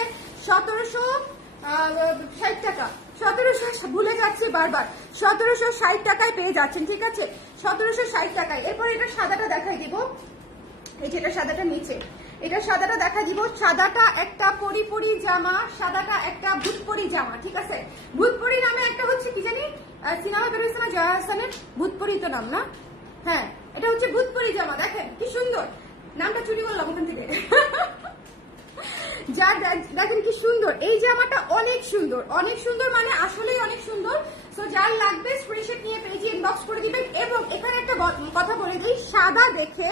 1760 টাকা। 1700 ভুলে যাচ্ছি বারবার, 1760 টাকায় পেয়ে যাচ্ছেন, ঠিক আছে, 1760 টাকায়। এরপর এটা সাদাটা দেখাই দিব, এই যে এটা সাদাটা নিচে, এটা সাদাটা দেখা দিব। সাদাটা একটা পরি জামা, সাদাটা একটা ভূতপরি জামা, ঠিক আছে। ভূতপরি নামে একটা হচ্ছে কি জানি সিনেমা বেরোচ্ছে না জয়া হাসানের, ভূতপরি তো নাম না, হ্যাঁ এটা হচ্ছে ভূতপরি জামা। দেখেন কি সুন্দর, নামটা চুরি করলাম ওখান থেকে। যা দেখেন কি সুন্দর, এই জামাটা অনেক সুন্দর, অনেক সুন্দর, মানে আসলেই অনেক সুন্দর। সো যার লাগবে স্ক্রিনশট নিয়ে পেজে ইনবক্স করে দিবেন। এবং এখানে একটা কথা বলে দিই, সাদা দেখে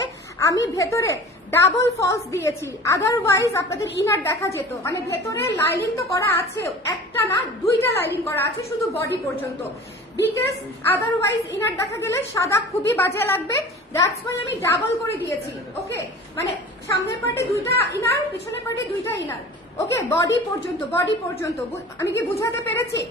আমি ভেতরে ডাবল ফলস দিয়েছি, আদারওয়াইজ আপনাদের ইনার দেখা যেত। মানে ভেতরে লাইনিং তো করা আছে, একটা না দুইটা লাইনিং করা আছে শুধু বডি পর্যন্ত, বিকজ আদারওয়াইজ ইনার দেখা গেলে সাদা খুবই বাজে লাগবে। দ্যাটস ওয়াই আমি ডাবল করে দিয়েছি। ওকে, মানে সামনের পার্টে দুইটা ইনার, পিছনের পার্টে দুইটা ইনার। ওকে, বডি পর্যন্ত, বডি পর্যন্ত। আমি কি বুঝাতে পেরেছি?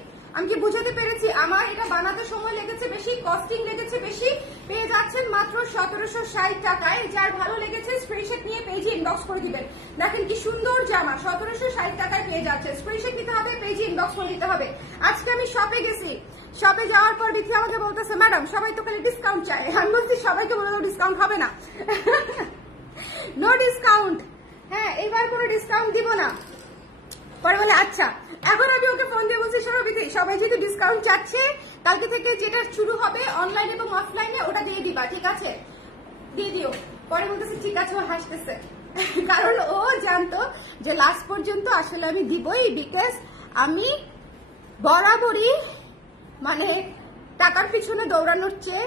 আমার এটা বানাতে সময় লেগেছে বেশি, কস্টিং লেগেছে বেশি। পেয়ে যাচ্ছেন মাত্র 1760 টাকায়। যার ভালো লেগেছে স্ক্রিনশট নিয়ে পেজে ইনবক্স করে দিবেন। দেখেন কি সুন্দর জামা, 1760 টাকায় পেয়ে যাচ্ছে। স্ক্রিনশট নিতে হবে, পেজে ইনবক্স করে দিতে হবে। আজকে আমি শপে গেছি, শপে যাওয়ার পর বিথি আমাকে বলতেছে, ম্যাডাম সবাই তো খালি ডিসকাউন্ট চায়। আমি বলছি সবাইকে বলে ডিসকাউন্ট হবে না, নো ডিসকাউন্ট। হ্যাঁ, এইবার কোনো ডিসকাউন্ট দিব না। পরে বলে আচ্ছা। এখন আমি ওকে ফোন দিয়ে বলছি, শোনো বিধি, সবাই যদি ডিসকাউন্ট চাচ্ছে কালকে থেকে যেটা শুরু হবে অনলাইন এবং অফলাইনে ওটা দিয়ে দিবা, ঠিক আছে, দিয়ে দিও। পরে বলতেছে ঠিক আছে, ও হাসতেছে, কারণ ও জানতো যে লাস্ট পর্যন্ত আসলে আমি দিবই, বিকজ আমি বরাবরই মানে টাকার পিছনে দৌড়ানোর চেয়ে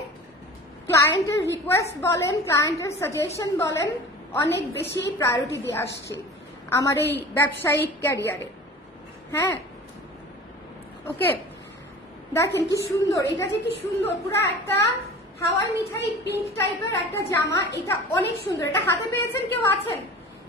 ক্লায়েন্টের রিকোয়েস্ট বলেন, ক্লায়েন্টের সাজেশন বলেন, অনেক বেশি প্রায়োরিটি দিয়ে আসছি আমার এই ব্যবসায়িক ক্যারিয়ারে। হ্যাঁ, ওকে, দেখেন কি সুন্দর, এটা যে কি সুন্দর, পুরো একটা হাওয়াই মিঠাই পিঙ্ক টাইপের একটা জামা। এটা অনেক সুন্দর। এটা হাতে পেয়েছেন কেউ আছেন?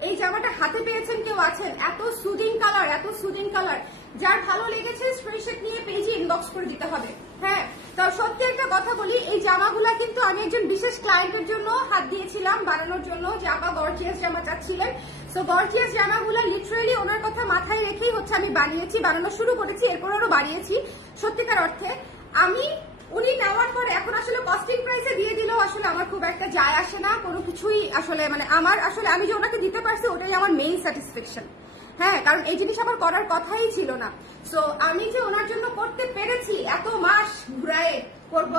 এই জামাটা হাতে পেয়েছেন কেউ আছেন? এত সুদিং কালার, এত সুদিং কালার। যার ভালো লেগেছে স্ক্রিনশট নিয়ে পেজে ইনবক্স করে দিতে হবে। হ্যাঁ, তাও সত্যি একটা কথা বলি, এই জামাগুলা কিন্তু আমি একজন বিশেষ ক্লায়েন্টের জন্য হাত দিয়েছিলাম বানানোর জন্য, যে আপা গর্জিয়াস জামা চাচ্ছিলেন। সো গর্জিয়াস জামাগুলো লিটারালি ওনার কথা মাথায় রেখেই হচ্ছে আমি বানিয়েছি, বানানো শুরু করেছি, এরপর আরো বাড়িয়েছি। সত্যিকার অর্থে আমি উনি নেওয়ার পরে এখন আসলে কস্টিং প্রাইসে দিয়ে দিলেও আসলে আমার খুব একটা যায় আসে না কোনো কিছুই। আসলে মানে আমার আসলে আমি যে ওনাকে দিতে পারছি ওটাই আমার মেইন স্যাটিসফ্যাকশন। হ্যাঁ, কারণ এই জিনিস আমার করার কথাই ছিল না। সো আমি যে ওনার জন্য করতে পেরেছি, এত মাস ঘুরায়ে করবো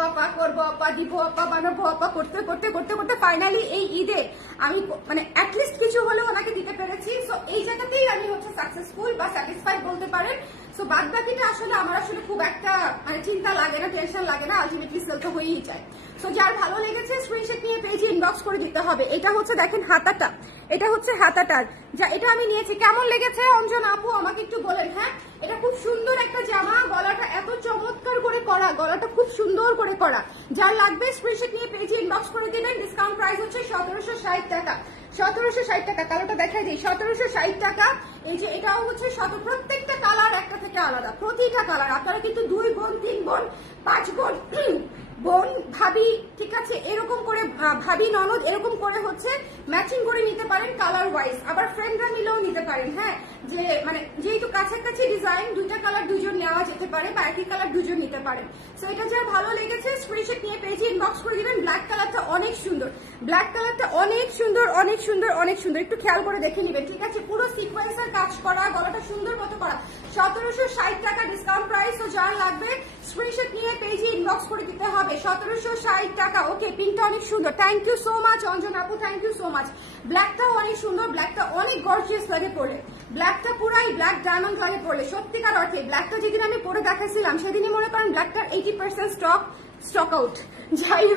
আপা, দিব আপা, বানাবো আপা, করতে করতে করতে করতে ফাইনালি এই ঈদে আমি মানে অ্যাটলিস্ট কিছু হলেও ওনাকে দিতে পেরেছি। সো এই জায়গাতেই আমি হচ্ছে সাকসেসফুল বা স্যাটিসফাইড বলতে পারেন। সো বাদ বাকিটা আসলে আমার আসলে খুব একটা মানে চিন্তা লাগে না, টেনশন লাগে না, আলটিমেটলি সেল তো হয়েই যায়। সো যার ভালো লেগেছে স্ক্রিনশট নিয়ে পেজে ইনবক্স করে দিতে হবে। এটা হচ্ছে দেখেন হাতাটা, এটা হচ্ছে হাতাটার যা, এটা আমি নিয়েছি। কেমন লেগেছে অঞ্জনা আপু আমাকে একটু বলেন। হ্যাঁ, এটা খুব সুন্দর একটা জামা, গলাটা এত চমৎকার করে করা, গলাটা খুব সুন্দর করে করা। যার লাগবে স্ক্রিনশট নিয়ে পেজে ইনবক্স করে দিবেন। ডিসকাউন্ট প্রাইস হচ্ছে 1760 টাকা। 1760 টাকা। কালারটা দেখাই দিই, 1760 টাকা। এই যে এটাও হচ্ছে প্রত্যেকটা কালার একটা থেকে আলাদা, প্রতিটা কালার। আপনারা কিন্তু 2 বোন, 3 বোন, 5 বোন, বোন, ভাবি, ঠিক আছে, এরকম করে ভাবি, ননদ, এরকম করে হচ্ছে ম্যাচিং করে নিতে পারেন কালার ওয়াইজ। আবার ফ্রেন্ডরা মিলেও নিতে পারেন। হ্যাঁ, যে মানে যেহেতু কাছাকাছি ডিজাইন, দুইটা কালার দুজন নেওয়া যেতে পারে বা একই কালার দুজন নিতে পারেন। সো এটা যার ভালো লেগেছে স্ক্রিনশট নিয়ে পেজে ইনবক্স করে দিবেন। ব্ল্যাক কালারটা অনেক সুন্দর, ব্ল্যাক কালারটা অনেক সুন্দর, অনেক সুন্দর, অনেক সুন্দর। একটু খেয়াল করে দেখে নিবেন, ঠিক আছে। পুরো সিকোয়েন্সের কাজ করা, গলাটা সুন্দর মতো করা। 1760 টাকা ডিসকাউন্ট প্রাইস। তো যার লাগবে স্ক্রিনশট নিয়ে পেজে ইনবক্স করে দিতে হবে। 1760 টাকা। ওকে, পিঙ্কটা অনেক সুন্দর। Thank you so much Anjana আপু, থ্যাংক ইউ সো মাচ। ব্ল্যাকটাও অনেক সুন্দর, ব্ল্যাকটা অনেক গর্জিয়াস লাগে পরে। ব্ল্যাকটা পুরাই ব্ল্যাক ডায়মন্ড লাগে পরে, সত্যিকার অর্থে। ব্ল্যাকটা যেদিন আমি পরে দেখাইছিলাম সেদিনই মনে করেন ব্ল্যাকটার 80% স্টক আউট। যাই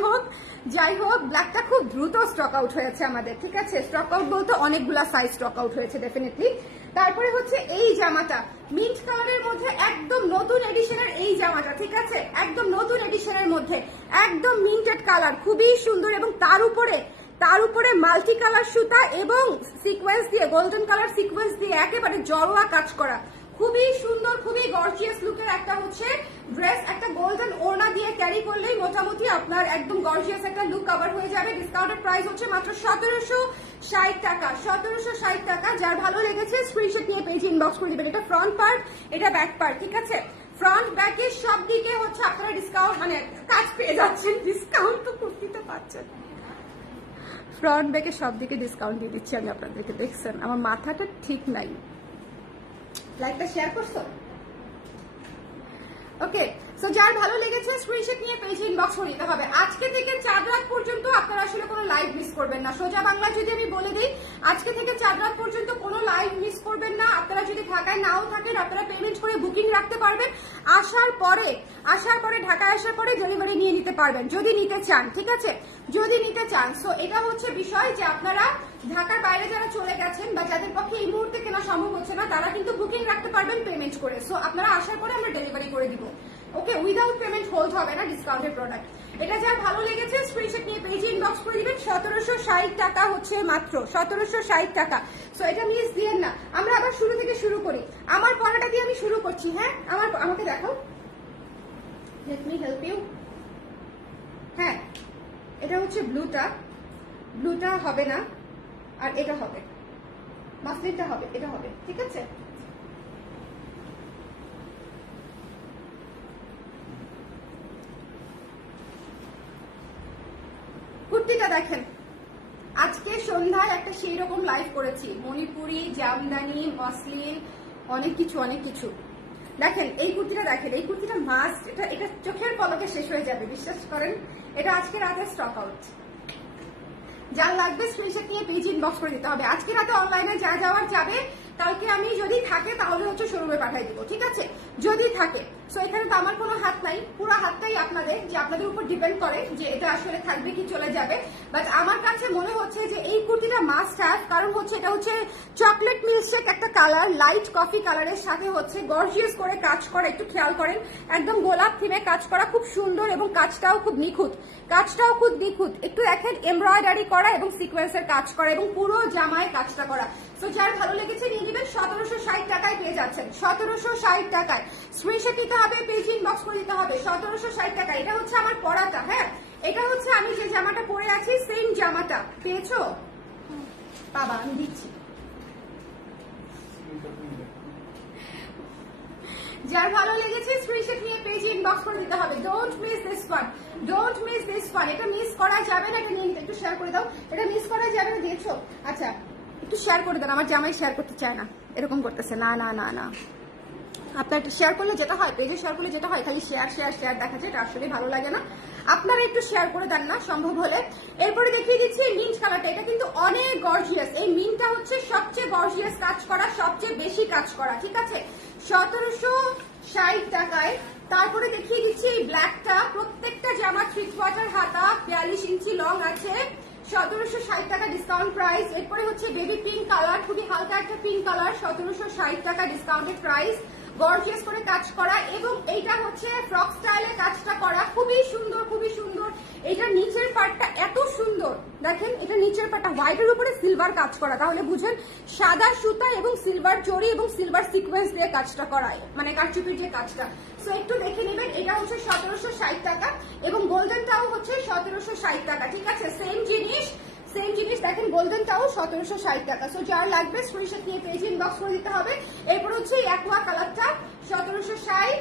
হোক ব্ল্যাকটা খুব দ্রুত স্টক আউট হয়েছে আমাদের, ঠিক আছে। স্টক আউট বলতে অনেকগুলা সাইজ স্টক আউট হয়েছে ডেফিনেটলি। তারপরে হচ্ছে এই জামাটা মিন্ট কালারের মধ্যে, একদম নতুন এডিশনের এই জামাটা, ঠিক আছে, একদম নতুন এডিশনের মধ্যে, একদম মিন্টেড কালার, খুবই সুন্দর। এবং তার উপরে মাল্টি কালার সুতা এবং সিকোয়েন্স দিয়ে, গোল্ডেন কালার সিকোয়েন্স দিয়ে একেবারে জড়োয়া কাজ করা, খুবই সুন্দর, খুবই গর্জিয়াস লুকের একটা হচ্ছে ড্রেস, একটা গোল্ডেন ওড়না দিয়ে ক্যারি করলেই মোটামুটি আপনার একদম গর্জিয়াস একটা লুক কভার হয়ে যাবে। ডিসকাউন্টেড প্রাইস হচ্ছে মাত্র 1760 টাকা, 1760 টাকা। যার ভালো লেগেছে স্ক্রিনশট নিয়ে পেজে ইনবক্স করে দিবেন। এটা ফ্রন্ট পার্ট, এটা ব্যাক পার্ট, ঠিক আছে? ফ্রন্ট ব্যাকে সব দিকে হচ্ছে আপনারা ডিসকাউন্ট মানে কাজ পেয়ে যাচ্ছেন, ডিসকাউন্ট তো কুর্তিতে পাচ্ছেন। ফ্রন্ট ব্যাকে সব দিকে ডিসকাউন্ট দিয়ে দিচ্ছি আমি আপনাদেরকে, দেখছেন আমার মাথাটা ঠিক নাই। লাইকটা শেয়ার করছো? ওকে, সো যার ভালো লেগেছে স্ক্রিনশট নিয়ে পেজে ইনবক্স করে দিতে হবে। আজকে থেকে 4 রাত পর্যন্ত আপনারা আসলে কোনো লাইভ মিস করবেন না। সোজা বাংলা যদি আমি বলে দিই, আজকে থেকে 4 রাত পর্যন্ত কোনো লাইভ মিস করবেন না। আপনারা যদি ঢাকায় নাও থাকেন, আপনারা পেমেন্ট করে বুকিং রাখতে পারবেন। আসার পরে ঢাকায় আসার পরে ডেলিভারি নিয়ে নিতে পারবেন যদি নিতে চান, ঠিক আছে? যদি নিতে চান। সো এটা হচ্ছে বিষয় যে আপনারা ঢাকার বাইরে যারা চলে গেছেন বা যাদের পক্ষে এই মুহূর্তে কেনা সম্ভব হচ্ছে না, তারা কিন্তু বুকিং রাখতে পারবেন পেমেন্ট করে। সো আপনারা আসার পরে আমরা ডেলিভারি করে দিব। ওকে, উইদাউট পেমেন্ট হোল্ড হবে না ডিসকাউন্টেড প্রোডাক্ট। এটা যার ভালো লেগেছে স্ক্রিনশট নিয়ে পেজে ইনবক্স করে দিবেন। 1760 টাকা হচ্ছে মাত্র, 1760 টাকা। সো এটা মিস দিয়েন না। আমরা আবার শুরু থেকে শুরু করি। আমার পরাটা দিয়ে আমি শুরু করছি। হ্যাঁ, আমাকে দেখাও, লেট মি হেল্প ইউ। হ্যাঁ, এটা হচ্ছে ব্লুটা হবে না, আর এটা হবে, মাসলিনটা হবে, এটা হবে, ঠিক আছে? কুর্তিটা দেখেন, আজকে সন্ধ্যায় একটা সেই রকম লাইভ করেছি, মণিপুরি, জামদানি, মসলিন, অনেক কিছু। দেখেন এই কুর্তিটা, দেখেন এই কুর্তিটা মাস্ট, এটা চোখের পলকে শেষ হয়ে যাবে, বিশ্বাস করেন। এটা আজকে রাতে স্টক আউট। যার লাগবে স্ক্রিনশট নিয়ে পেজ ইনবক্স করে দিতে হবে। আজকে রাতে অনলাইনে যা যাওয়ার যাবে, কালকে আমি যদি থাকে তাহলে হচ্ছে শোরুমে পাঠিয়ে দিব, ঠিক আছে? যদি থাকে। সো এখানে তো আমার কোনো হাত নাই, পুরো হাতটাই আপনাদের, যে আপনাদের উপর ডিপেন্ড করে যে এটা আসলে থাকবে কি চলে যাবে। বাট আমার কাছে মনে হচ্ছে যে এই কুর্তিটা মাস্ট হ্যাভ, কারণ হচ্ছে এটা হচ্ছে চকলেট মিল্কশেক একটা কালার, লাইট কফি কালারের সাথে হচ্ছে গর্জিয়াস করে কাজ করা। একটু খেয়াল করেন, একদম গোলাপ থিমে কাজ করা, খুব সুন্দর, এবং কাজটাও খুব নিখুঁত। একটু দেখেন এমব্রয়ডারি করা এবং সিকোয়েন্সের কাজ করা, এবং পুরো জামায় কাজটা করা। তো যার ভালো লেগেছে নিয়ে নেবেন। 1760 টাকায় পেয়ে যাচ্ছেন, 1760 টাকায়। স্ক্রিনশট নিতে হবে, পেজ ইনবক্স করে দিতে হবে। 1760 টাকা। এটা হচ্ছে আমার পরাটা। হ্যাঁ, এটা হচ্ছে আমি যে জামাটা পরে আছি সেম জামাটা। পেয়েছো? বাবা আমি দিচ্ছি। যার ভালো লেগেছে স্ক্রিনশট নিয়ে পেজে ইনবক্স করে দিতে হবে। ডোন্ট মিস দিস ওয়ান, এটা মিস করা যাবে না। এটা নিয়ে একটু শেয়ার করে দাও, এটা মিস করা যাবে না। দিয়েছো? আচ্ছা, একটু শেয়ার করে দেন। আমার জামাই শেয়ার করতে চায় না, এরকম করতেছে। না, আপনার একটু শেয়ার করলে যেটা হয়, পেজে শেয়ার করলে যেটা হয়, খালি শেয়ার দেখা যায়, এটা আসলে ভালো লাগে না। আপনারা একটু শেয়ার করে দেন না সম্ভব হলে। এরপরে দেখিয়ে দিচ্ছি মিন্ট কালারটা। এটা কিন্তু অনেক গর্জিয়াস। এই মিন্টটা হচ্ছে সবচেয়ে গর্জিয়াস কাজ করা, সবচেয়ে বেশি কাজ করা, ঠিক আছে? 1760 টাকায়। তারপরে দেখিয়ে দিচ্ছি এই ব্ল্যাকটা। প্রত্যেকটা জামা 3/4 হাতা, 42 ইঞ্চি লং আছে। 1760 টাকা ডিসকাউন্ট প্রাইস। এরপরে হচ্ছে বেবি পিঙ্ক কালার, খুবই হালকা একটা পিঙ্ক কালার, 1760 টাকা ডিসকাউন্টেড প্রাইস। গর্জিয়াস করে কাজ করা, এবং এইটা হচ্ছে ফ্রক স্টাইলে কাজটা করা, খুবই সুন্দর। এটা নিচের পার্টটা এত সুন্দর, দেখেন এটা নিচের পার্টটা হোয়াইটের উপরে সিলভার কাজ করা, তাহলে বুঝেন সাদা সুতা এবং সিলভার জরি এবং সিলভার সিকোয়েন্স দিয়ে কাজটা করা, মানে কারচুপির যে কাজটা। সো একটু দেখে নেবেন। এটা হচ্ছে 1760 টাকা, এবং গোল্ডেনটাও হচ্ছে 1760 টাকা, ঠিক আছে? সেম জিনিস দেখেন, গোল্ডেনটাও 1760 টাকা। সো যার লাগবে স্ক্রিনশট নিয়ে পেজে ইনবক্স করে দিতে হবে। এরপর হচ্ছে অ্যাকোয়া কালারটা 1760,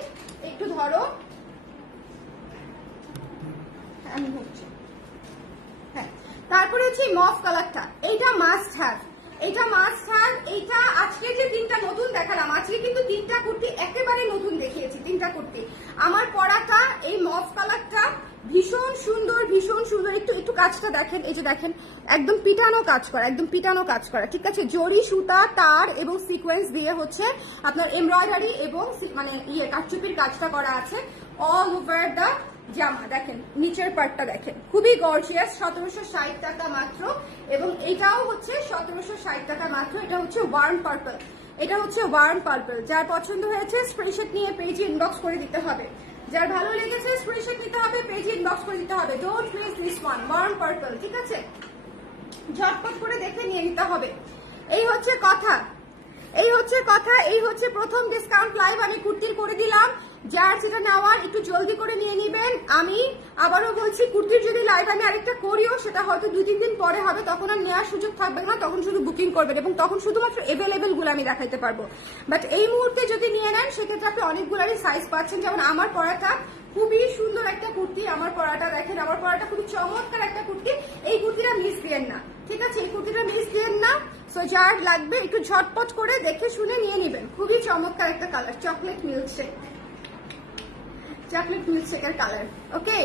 একটু ধরো, হ্যাঁ। তারপরে হচ্ছে মফ কালারটা, এইটা মাস্ট হ্যাভ। এইটা আজকে যে 3টা নতুন দেখালাম, আজকে কিন্তু 3টা কুর্তি একেবারে নতুন দেখিয়েছি। 3টা কুর্তি আমার পরাটা, এই মফ কালারটা ভীষণ সুন্দর। একটু কাজটা দেখেন, এই যে দেখেন একদম পিটানো কাজ করা, ঠিক আছে? জরি সুতা, তার এবং সিকোয়েন্স দিয়ে হচ্ছে আপনার এমব্রয়ডারি এবং মানে কারচুপির কাজটা করা আছে অল ওভার দ্য জামা। দেখেন নিচের পার্টটা দেখেন, খুবই গর্জিয়াস। 1760 টাকা মাত্র, এবং এটাও হচ্ছে 1760 টাকা মাত্র। এটা হচ্ছে ওয়ার্ম পার্পল। যার পছন্দ হয়েছে স্ক্রিনশট নিয়ে পেজে ইনবক্স করে দিতে হবে। যার ভালো লেগেছে স্ক্রিনশট নিতে হবে, পেজে ইনবক্স করে দিতে হবে। Don't miss this one, warm purple, ঠিক আছে? ঝটপট করে দেখে নিয়ে নিতে হবে। এই হচ্ছে কথা। এই হচ্ছে কথা, এই হচ্ছে প্রথম ডিসকাউন্ট লাইভ আমি কুর্তির করে দিলাম। যার যেটা নেওয়ার একটু জলদি করে নিয়ে নিবেন। আমি আবারও বলছি, কুর্তির যদি লাইভ আমি আরেকটা করিও, সেটা হয়তো 2-3 দিন পরে হবে, তখন আর নেওয়ার সুযোগ থাকবে না, তখন শুধু বুকিং করবেন এবং তখন শুধুমাত্র এভেলেবেল গুলো আমি দেখাইতে পারবো। বাট এই মুহূর্তে যদি নিয়ে নেন সেক্ষেত্রে আপনি অনেকগুলোরই সাইজ পাচ্ছেন। যেমন আমার পরাটা খুবই সুন্দর একটা কুর্তি, আমার পরাটা দেখেন, আমার পরাটা খুবই চমৎকার একটা কুর্তি। এই কুর্তিটা মিস দিয়েন না, ঠিক আছে? এই কুর্তিটা মিস দিয়েন না। সো যার লাগবে একটু ঝটপট করে দেখে শুনে নিয়ে নিবেন। খুবই চমৎকার একটা কালার, চকলেট মিল্কশেক, চকলেট মিল্কশেকের কালার। ওকে,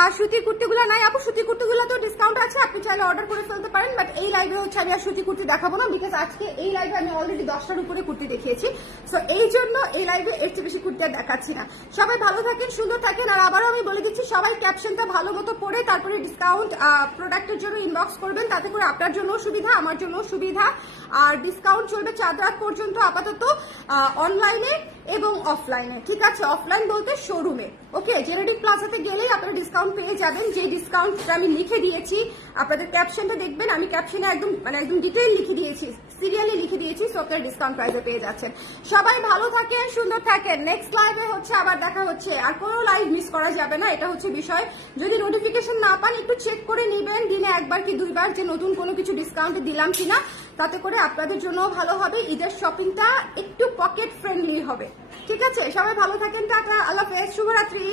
আর সুতি কুর্তিগুলো নাই আপু, সুতি কুর্তিগুলো তো ডিসকাউন্ট আছে, আপনি চাইলে অর্ডার করে ফেলতে পারেন। বাট এই লাইভে হচ্ছে আমি আর সুতি কুর্তি দেখাবো না, বিকজ আজকে এই লাইভে আমি অলরেডি 10টার উপরে কুর্তি দেখিয়েছি। সো এই জন্য এই লাইভে এর চেয়ে বেশি কুর্তি আর দেখাচ্ছি না। সবাই ভালো থাকেন, সুন্দর থাকেন। আর আবারও আমি বলে দিচ্ছি, সবাই ক্যাপশনটা ভালো মতো পড়ে তারপরে ডিসকাউন্ট প্রোডাক্টের জন্য ইনবক্স করবেন, তাতে করে আপনার জন্য সুবিধা, আমার জন্য সুবিধা। আর ডিসকাউন্ট চলবে 4 রাত পর্যন্ত আপাতত, অনলাইনে এবং অফলাইনে, ঠিক আছে? অফলাইন বলতে শোরুমে। ওকে, জেনেটিক প্লাজাতে গেলেই আপনারা ডিসকাউন্ট পেয়ে যাবেন। যে ডিসকাউন্টটা আমি লিখে দিয়েছি, আপনাদের ক্যাপশনটা দেখবেন, আমি ক্যাপশনে একদম ডিটেইল লিখে দিয়েছি, সিরিয়ালি লিখে দিয়েছি। সো আপনারা ডিসকাউন্ট প্রাইসে পেয়ে যাচ্ছেন। সবাই ভালো থাকেন, সুন্দর থাকেন। নেক্সট লাইভে হচ্ছে আবার দেখা হচ্ছে, আর কোনো লাইভ মিস করা যাবে না, এটা হচ্ছে বিষয়। যদি নোটিফিকেশন না পান একটু চেক করে নিবেন দিনে 1বার কি 2বার, যে নতুন কোনো কিছু ডিসকাউন্ট দিলাম কিনা, তাতে করে আপনাদের জন্য ভালো হবে। ঈদের শপিংটা একটু পকেট ফ্রেন্ডলি হবে, ঠিক আছে? সবাই ভালো থাকেন, টাটা, আল্লাহ হাফেজ, শুভরাত্রি।